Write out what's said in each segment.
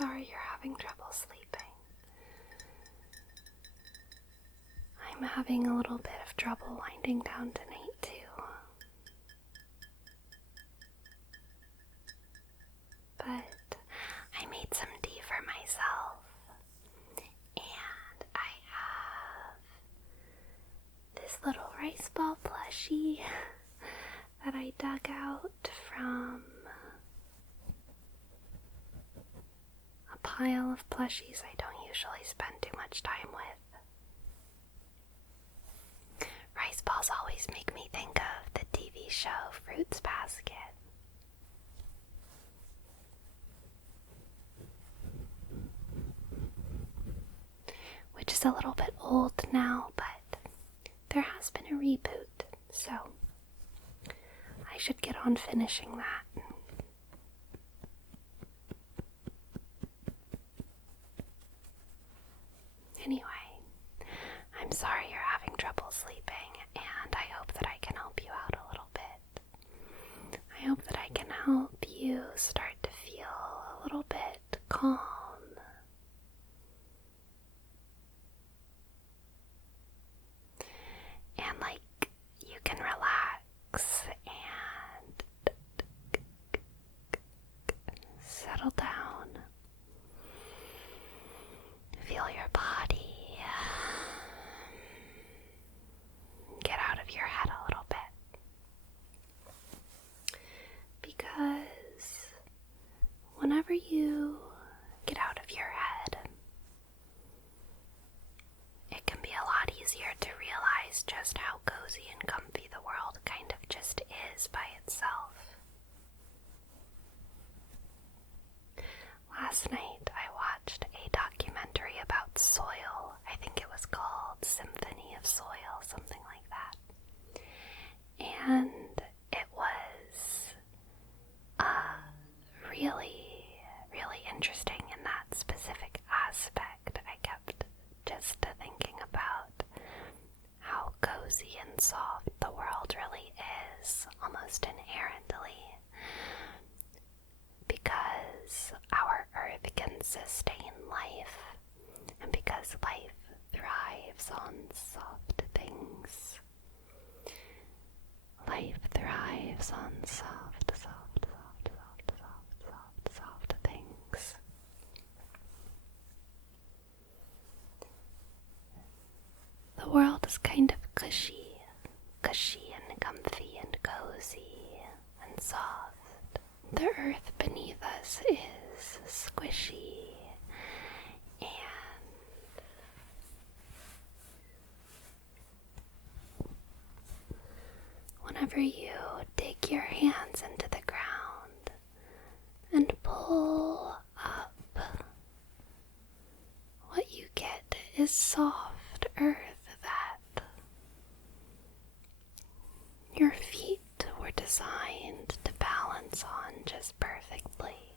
sorry you're having trouble sleeping. I'm having a little bit of trouble winding down tonight, too. But I made some tea for myself, and I have this little rice ball plushie that I dug out from a pile of plushies I don't usually spend too much time with. Rice balls always make me think of the TV show Fruits Basket. Which is a little bit old now, but there has been a reboot, so I should get on finishing that. Anyway, I'm sorry you're having trouble sleeping, and I hope that I can help you out a little bit. I hope that I can help you start to feel a little bit calm. And like you can relax and settle down. Feel your body get out of your head a little bit. Because whenever you get out of your head, it can be a lot easier to realize just how cozy and comfy the world kind of just is by itself. Last night I watched a documentary about soil. I think it was called Symphony of Soil, something like that. And it was really, really interesting in that specific aspect. I kept just thinking about how cozy and soft the world really is, almost inherently, because our earth can sustain life, and because life thrives on soft things. Life thrives on soft things. The world is kind of cushy and comfy and cozy and soft. The earth beneath us is squishy and whenever you dig your hands into the ground and pull up, what you get is soft earth that your feet were designed to balance on just perfectly,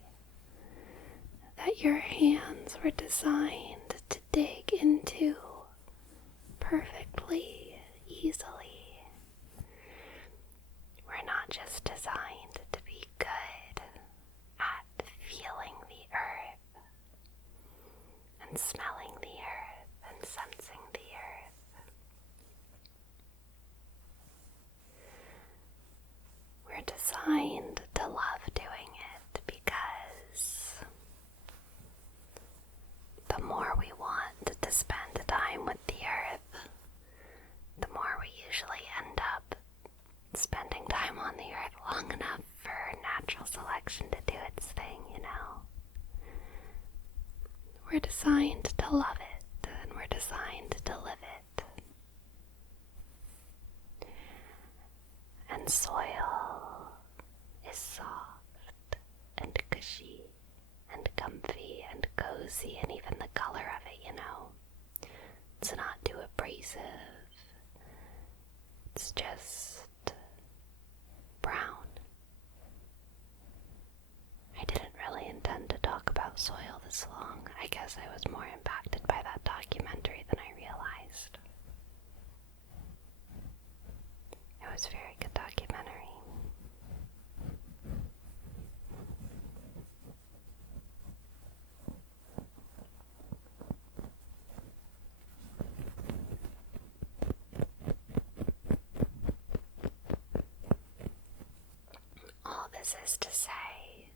that your hands were designed to dig into perfectly easily. We're not just designed to be good at feeling the earth and smelling the earth and sensing the earth. We're designed to love doing it because the more we want to spend time with the earth, the more we usually end up spending time on the earth long enough for natural selection to do its thing, you know? We're designed to love it, and we're designed to live it. And soil is soft and cushy and comfy and cozy, and even the color of it, you know? It's not too abrasive. It's just brown. I didn't really intend to talk about soil this long. I guess I was more impacted by that documentary than I realized. It was a very good documentary. is to say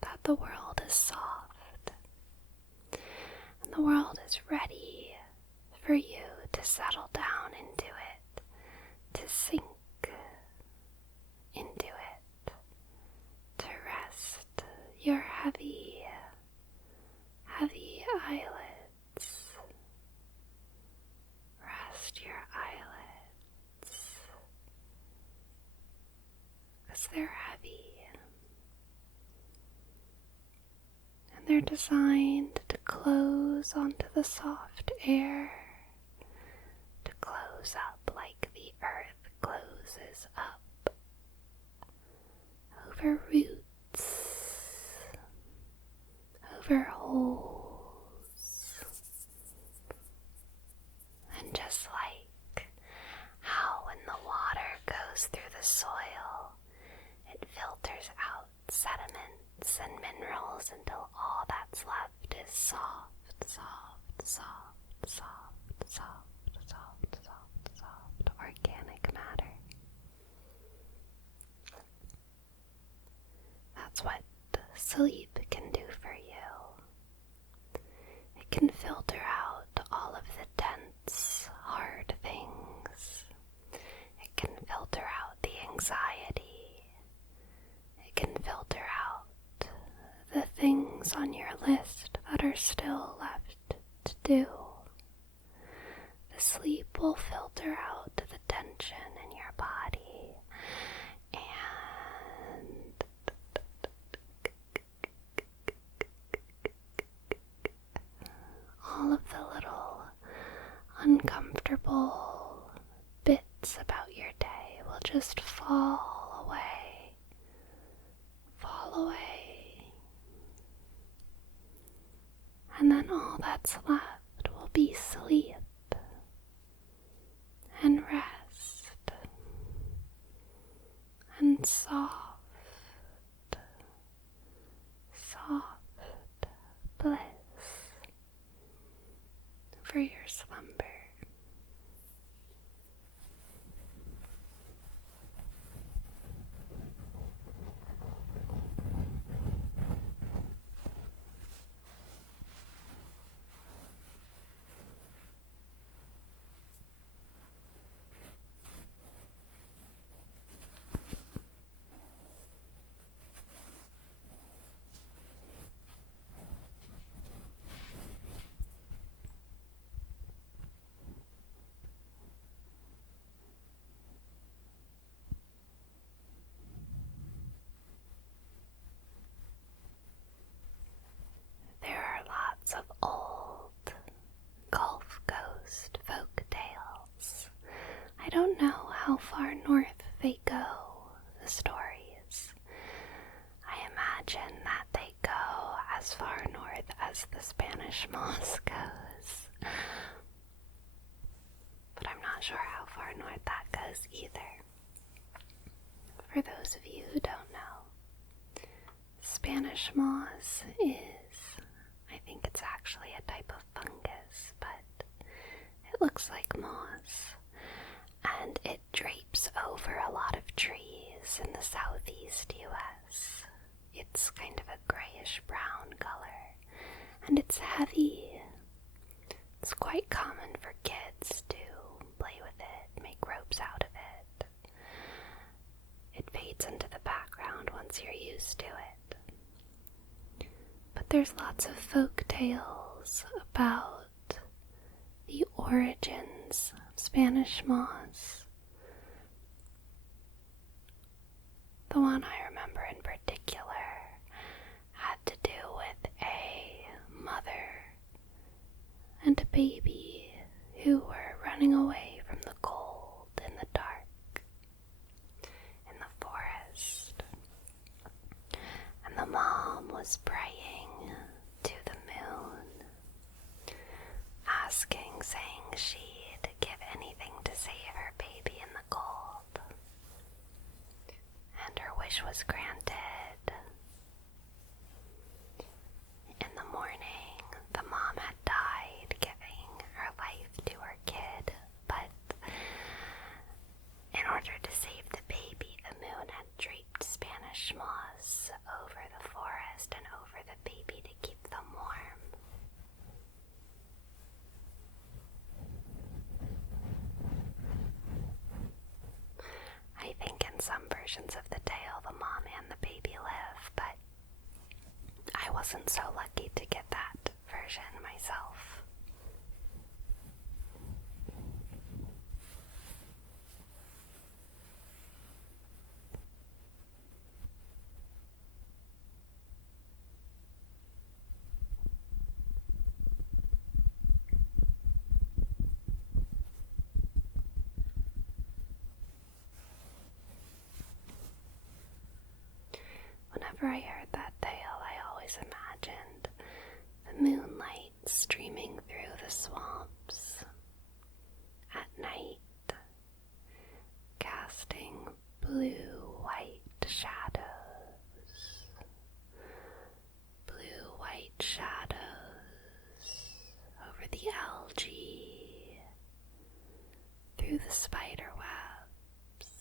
that the world is soft and the world is ready for you to settle down into it, to sink into it, to rest your heavy eyelids. Rest your eyelids, because they're heavy and they're designed to close onto the soft air, to close up like the earth closes up over roots, over holes. And just like how when the water goes through the soil, it filters out sediments and minerals until all that's left is soft, soft, soft, soft, soft, soft, soft, soft, organic matter. That's what sleep can do for you. It can filter out all of the dense, hard things. It can filter out the anxiety. It can filter out the things on your list that are still left to do. The sleep will filter out the tension in your body and all of the little uncomfortable bits about your day will just fall away, and then all that's left will be sleep and rest and soft bliss for your slumber. There are lots of old Gulf Coast folk tales. I don't know how far north they go, the stories. I imagine that they go as far north as the Spanish moss goes. But I'm not sure how far north that goes either. For those of you who don't know, Spanish moss is, I think it's actually a type of fungus, but it looks like moss. And it drapes over a lot of trees in the southeast US. It's kind of a grayish-brown color, and it's heavy. It's quite common for kids to play with it, make ropes out of it. It fades into the background once you're used to it. But there's lots of folk tales about the origins of Spanish moss. The one I remember in particular had to do with a mother and a baby who were running away from the cold in the dark in the forest. And the mom was praying to the moon, asking, saying she'd give anything to save her baby in the cold. And her wish was granted. In the morning, the mom had died, giving her life to her kid, but in order to save the versions of the tale the mom and the baby live, but I wasn't so lucky to get that version myself. Whenever I heard that tale, I always imagined the moonlight streaming through the swamps at night, casting blue-white shadows, blue-white shadows over the algae, through the spider webs,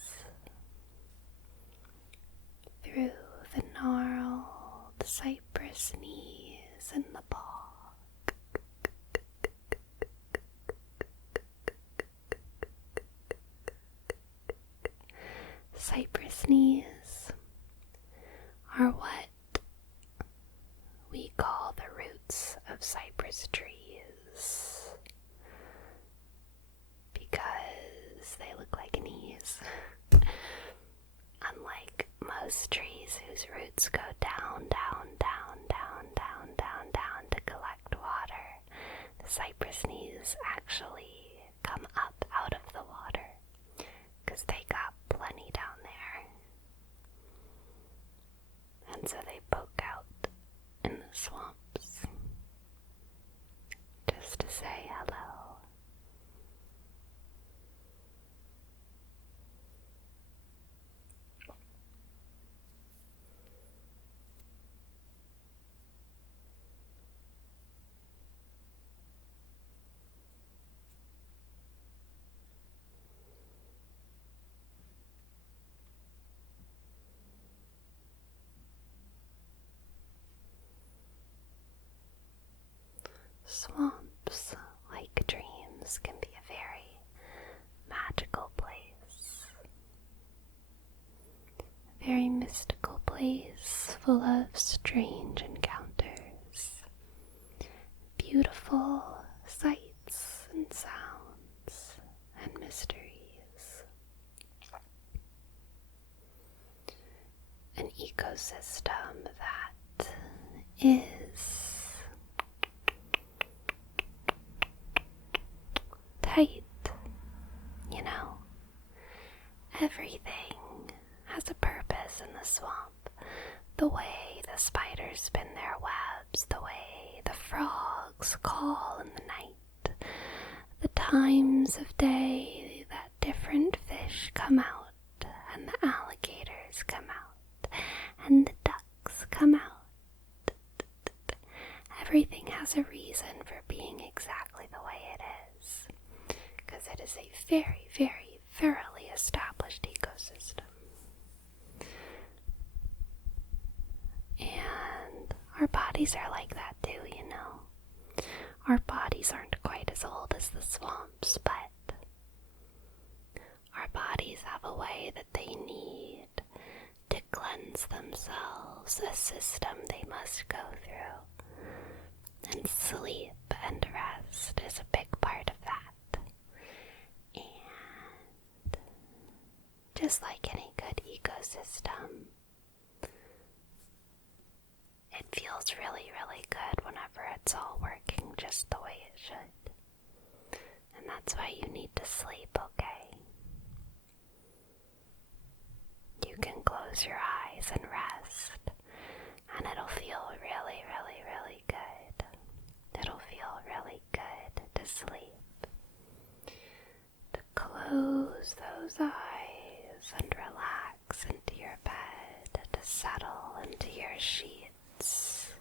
through the gnarled cypress knees in the bog. Cypress knees are what we call the roots of cypress trees because they look like knees. Unlike most trees whose roots go down, down, down, down, down, down, down to collect water, the cypress knees actually come up out of the water because they got plenty down there. And so they poke out in the swamps just to say hello. Swamps, like dreams, can be a very magical place. A very mystical place full of strange encounters, beautiful sights and sounds and mysteries. An ecosystem that is tight, you know. Everything has a purpose in the swamp. The way the spiders spin their webs, the way the frogs call in the night, the times of day that different fish come out, and the alligators come out, and the ducks come out. Everything has a reason for being exactly the way it is, because it is a very, very thoroughly established ecosystem. And our bodies are like that too, you know. Our bodies aren't quite as old as the swamps, but our bodies have a way that they need to cleanse themselves, a system they must go through. And sleep and rest is a big part of that. And just like any good ecosystem, it feels really, really good whenever it's all working just the way it should. And that's why you need to sleep, okay? You can close your eyes and rest, and it'll feel really, really, really good. It'll feel really good to sleep. To close those eyes and relax into your bed, to settle into your sheets.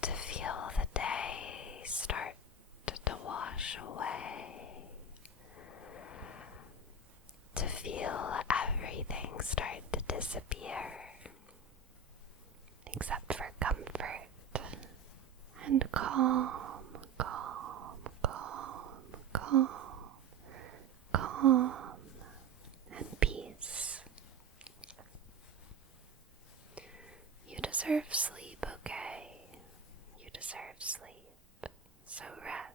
To feel the day start to wash away. To feel everything start to disappear, except for comfort and calm, calm, calm, calm, deserve sleep, okay? You deserve sleep. So rest.